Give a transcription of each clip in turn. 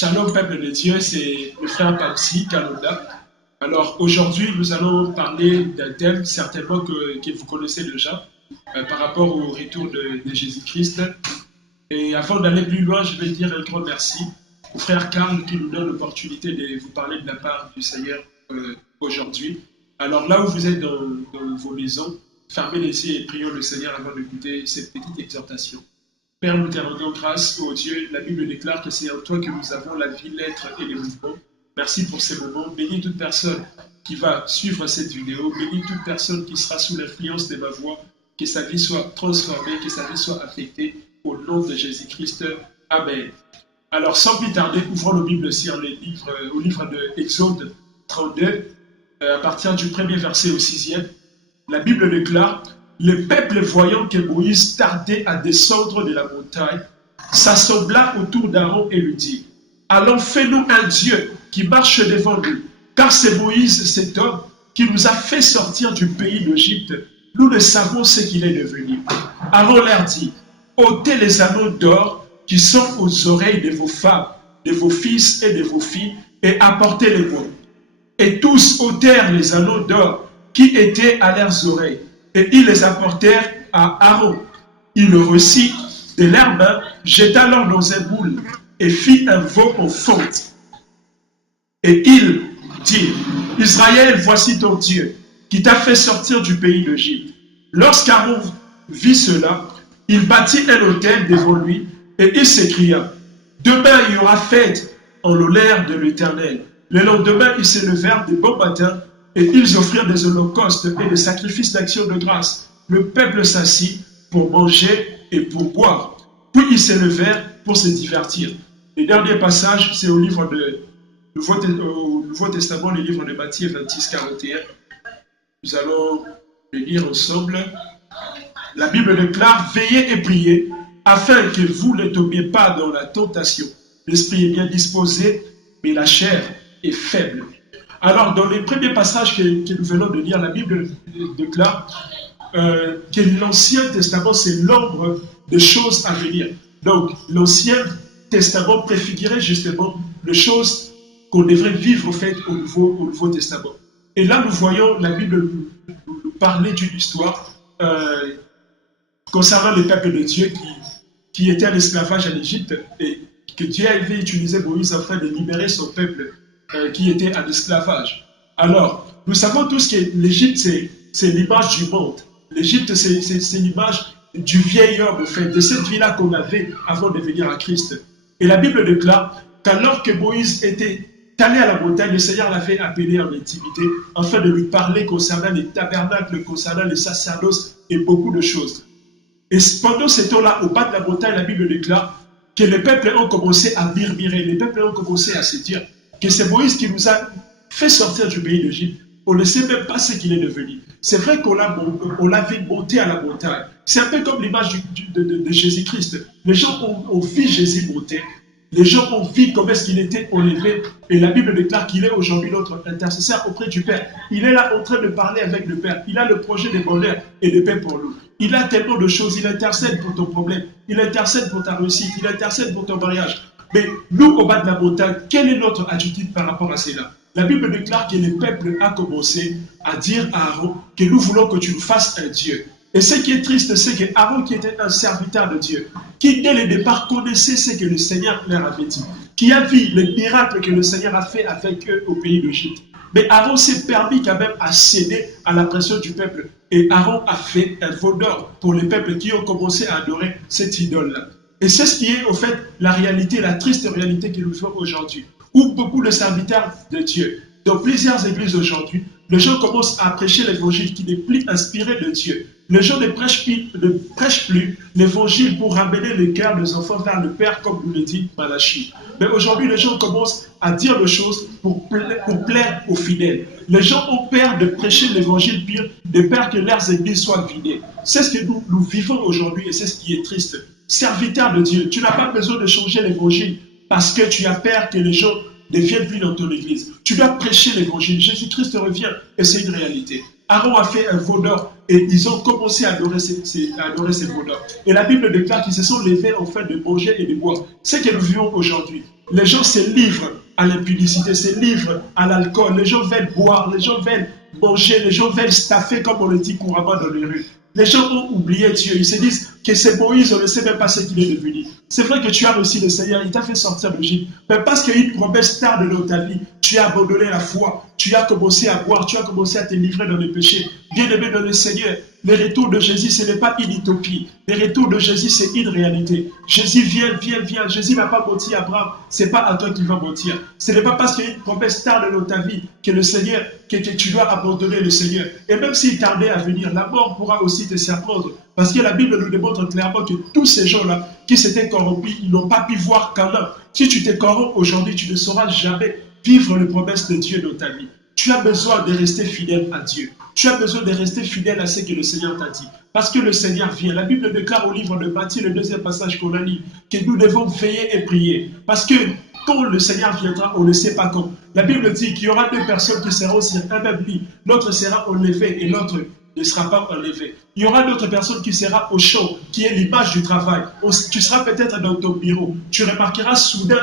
Shalom, peuple de Dieu, c'est le frère Pamsi, Canada. Alors aujourd'hui, nous allons parler d'un thème certainement que vous connaissez déjà par rapport au retour de Jésus-Christ. Et avant d'aller plus loin, je vais dire un grand merci au frère Karl qui nous donne l'opportunité de vous parler de la part du Seigneur aujourd'hui. Alors là où vous êtes dans vos maisons, fermez les yeux et prions le Seigneur avant d'écouter cette petite exhortation. Père, nous te rendons grâce, ô Dieu. La Bible déclare que c'est en toi que nous avons la vie, l'être et les mouvements. Merci pour ces moments. Bénis toute personne qui va suivre cette vidéo. Bénis toute personne qui sera sous l'influence de ma voix. Que sa vie soit transformée, que sa vie soit affectée. Au nom de Jésus-Christ. Amen. Alors, sans plus tarder, ouvrons nos Bibles sur au livre de Exode 32, à partir du premier verset au 6e. La Bible déclare: le peuple, voyant que Moïse tardait à descendre de la montagne, s'assembla autour d'Aaron et lui dit: allons, fais-nous un Dieu qui marche devant nous, car c'est Moïse, cet homme, qui nous a fait sortir du pays d'Égypte. Nous ne savons ce qu'il est devenu. Aaron leur dit: ôtez les anneaux d'or qui sont aux oreilles de vos femmes, de vos fils et de vos filles, et apportez-les-moi. Et tous ôtèrent les anneaux d'or qui étaient à leurs oreilles, et ils les apportèrent à Aaron. Il le reçut de leurs mains, jeta l'or dans un moule, et fit un veau en fonte. Et il dit: Israël, voici ton Dieu, qui t'a fait sortir du pays d'Égypte. Lorsqu'Aaron vit cela, il bâtit un autel devant lui, et il s'écria: demain il y aura fête en l'honneur de l'Éternel. Le lendemain, ils se levèrent de bon matin, et ils offrirent des holocaustes et des sacrifices d'action de grâce. Le peuple s'assit pour manger et pour boire. Puis ils se levèrent pour se divertir. Le dernier passage, c'est au livre de Nouveau Testament, le livre de Matthieu 26, 41. Nous allons le lire ensemble. La Bible déclare: veillez et priez, afin que vous ne tombiez pas dans la tentation. L'esprit est bien disposé, mais la chair est faible. Alors, dans les premiers passages que nous venons de lire, la Bible déclare que l'Ancien Testament, c'est l'ombre des choses à venir. Donc, l'Ancien Testament préfigurait justement les choses qu'on devrait vivre au fait au Nouveau Testament. Et là, nous voyons la Bible nous parler d'une histoire concernant le peuple de Dieu qui était en esclavage en Égypte et que Dieu avait utilisé Moïse afin de libérer son peuple qui était en esclavage. Alors, nous savons tous que l'Égypte, c'est l'image du monde. L'Égypte, c'est l'image du vieil homme, en fait, de cette vie-là qu'on avait avant de venir à Christ. Et la Bible déclare qu'alors que Moïse était allé à la montagne, le Seigneur l'avait appelé en intimité afin de lui parler concernant les tabernacles, concernant les sacerdoces et beaucoup de choses. Et pendant ce temps-là, au bas de la montagne, la Bible déclare que les peuples ont commencé à murmurer, les peuples ont commencé à se dire que c'est Moïse qui nous a fait sortir du pays d'Égypte. On ne sait même pas ce qu'il est devenu. C'est vrai qu'on l'a vu monter à la montagne. C'est un peu comme l'image de Jésus-Christ. Les gens ont vu Jésus monter. Les gens ont vu comment est-ce qu'il était élevé. Et la Bible déclare qu'il est aujourd'hui notre intercesseur auprès du Père. Il est là en train de parler avec le Père. Il a le projet de bonheur et de paix pour nous. Il a tellement de choses. Il intercède pour ton problème. Il intercède pour ta réussite. Il intercède pour ton mariage. Mais nous, au bas de la montagne, quelle est notre attitude par rapport à cela? La Bible déclare que le peuple a commencé à dire à Aaron que nous voulons que tu nous fasses un Dieu. Et ce qui est triste, c'est que Aaron, qui était un serviteur de Dieu, qui dès le départ connaissait ce que le Seigneur leur avait dit, qui a vu les miracles que le Seigneur a fait avec eux au pays d'Égypte. Mais Aaron s'est permis quand même à céder à la pression du peuple. Et Aaron a fait un veau d'or pour les peuples qui ont commencé à adorer cette idole-là. Et c'est ce qui est, au fait, la réalité, la triste réalité que nous vivons aujourd'hui. Où beaucoup de serviteurs de Dieu, dans plusieurs églises aujourd'hui, les gens commencent à prêcher l'évangile qui n'est plus inspiré de Dieu. Les gens ne prêchent plus l'évangile pour ramener les cœurs des enfants vers le Père, comme nous le dit Malachie. Mais aujourd'hui, les gens commencent à dire les choses pour plaire aux fidèles. Les gens ont peur de prêcher l'évangile pire, de peur que leurs églises soient vidées. C'est ce que nous vivons aujourd'hui et c'est ce qui est triste. Serviteur de Dieu, tu n'as pas besoin de changer l'évangile parce que tu as peur que les gens ne viennent plus dans ton église. Tu dois prêcher l'évangile. Jésus-Christ revient et c'est une réalité. Aaron a fait un veau d'or et ils ont commencé à adorer ces veau d'or. Et la Bible déclare qu'ils se sont levés en fait de manger et de boire. C'est ce que nous vivons aujourd'hui. Les gens se livrent à l'impudicité, se livrent à l'alcool. Les gens veulent boire, les gens veulent manger, les gens veulent staffer, comme on le dit couramment dans les rues. Les gens ont oublié Dieu. Ils se disent que c'est Moïse, on ne sait même pas ce qu'il est devenu. C'est vrai que tu as reçu le Seigneur, il t'a fait sortir d'Égypte. Mais parce qu'une promesse tarde dans ta vie, tu as abandonné la foi, tu as commencé à boire, tu as commencé à te livrer dans le péché. Bien-aimé dans le Seigneur, le retour de Jésus, ce n'est pas une utopie. Le retour de Jésus, c'est une réalité. Jésus vient. Jésus n'a pas menti à Abraham. Ce n'est pas à toi qu'il va mentir. Ce n'est pas parce qu'il y a une promesse tarde dans ta vie que le Seigneur, que tu dois abandonner le Seigneur. Et même s'il tardait à venir, la mort pourra aussi te surprendre. Parce que la Bible nous démontre clairement que tous ces gens-là qui s'étaient corrompus, ils n'ont pas pu voir Canaan. Si tu te corromps aujourd'hui, tu ne sauras jamais vivre les promesses de Dieu dans ta vie. Tu as besoin de rester fidèle à Dieu. Tu as besoin de rester fidèle à ce que le Seigneur t'a dit. Parce que le Seigneur vient. La Bible déclare au livre de Matthieu, le deuxième passage qu'on a lu, que nous devons veiller et prier. Parce que quand le Seigneur viendra, on ne sait pas quand. La Bible dit qu'il y aura deux personnes qui seront sur un même lit. L'autre sera enlevé et l'autre ne sera pas enlevé. Il y aura d'autres personnes qui sera au champ, qui est l'image du travail. Tu seras peut-être dans ton bureau. Tu remarqueras soudain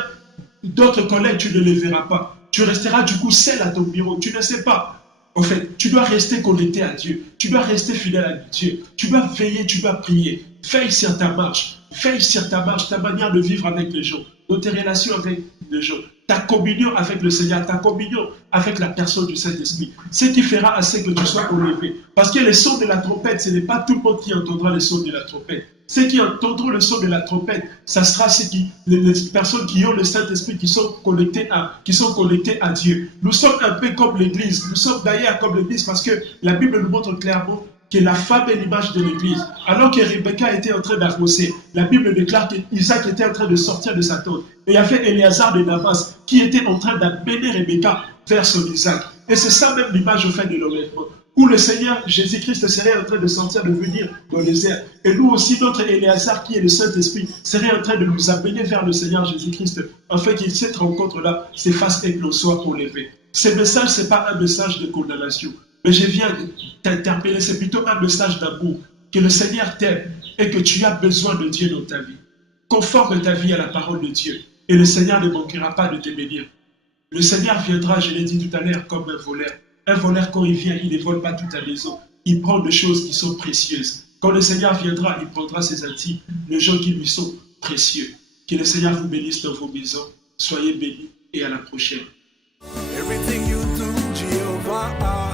d'autres collègues, tu ne les verras pas. Tu resteras du coup seul à ton bureau. Tu ne sais pas. En fait, tu dois rester connecté à Dieu. Tu dois rester fidèle à Dieu. Tu dois veiller, tu dois prier. Veille sur ta marche. Veille sur ta marche, ta manière de vivre avec les gens, dans tes relations avec les gens, ta communion avec le Seigneur, ta communion avec la personne du Saint-Esprit. Ce qui fera assez que tu sois enlevé. Parce que le son de la trompette, ce n'est pas tout le monde qui entendra le son de la trompette. Ceux qui entendront le son de la trompette, ça sera les personnes qui ont le Saint-Esprit, qui sont connectées à Dieu. Nous sommes un peu comme l'Église. Nous sommes d'ailleurs comme l'Église parce que la Bible nous montre clairement que la femme est l'image de l'Église. Alors que Rebecca était en train d'arroser, la Bible déclare qu'Isaac était en train de sortir de sa tente. Et il y avait Éléazar de Damas qui était en train d'amener Rebecca vers son Isaac. Et c'est ça même l'image au fait de l'enlèvement. Où le Seigneur Jésus-Christ serait en train de sortir, de venir dans les airs. Et nous aussi, notre Éléazar, qui est le Saint-Esprit, serait en train de nous amener vers le Seigneur Jésus-Christ, afin que cette rencontre-là s'efface et que l'on soit enlevé. Ce message, ce n'est pas un message de condamnation, mais je viens t'interpeller, c'est plutôt un message d'amour, que le Seigneur t'aime et que tu as besoin de Dieu dans ta vie. Conforme ta vie à la parole de Dieu, et le Seigneur ne manquera pas de te bénir. Le Seigneur viendra, je l'ai dit tout à l'heure, comme un voleur. Un voleur, quand il vient, il ne vole pas toute la maison. Il prend des choses qui sont précieuses. Quand le Seigneur viendra, il prendra ses intimes, les gens qui lui sont précieux. Que le Seigneur vous bénisse dans vos maisons. Soyez bénis et à la prochaine. Everything you do, Jehovah.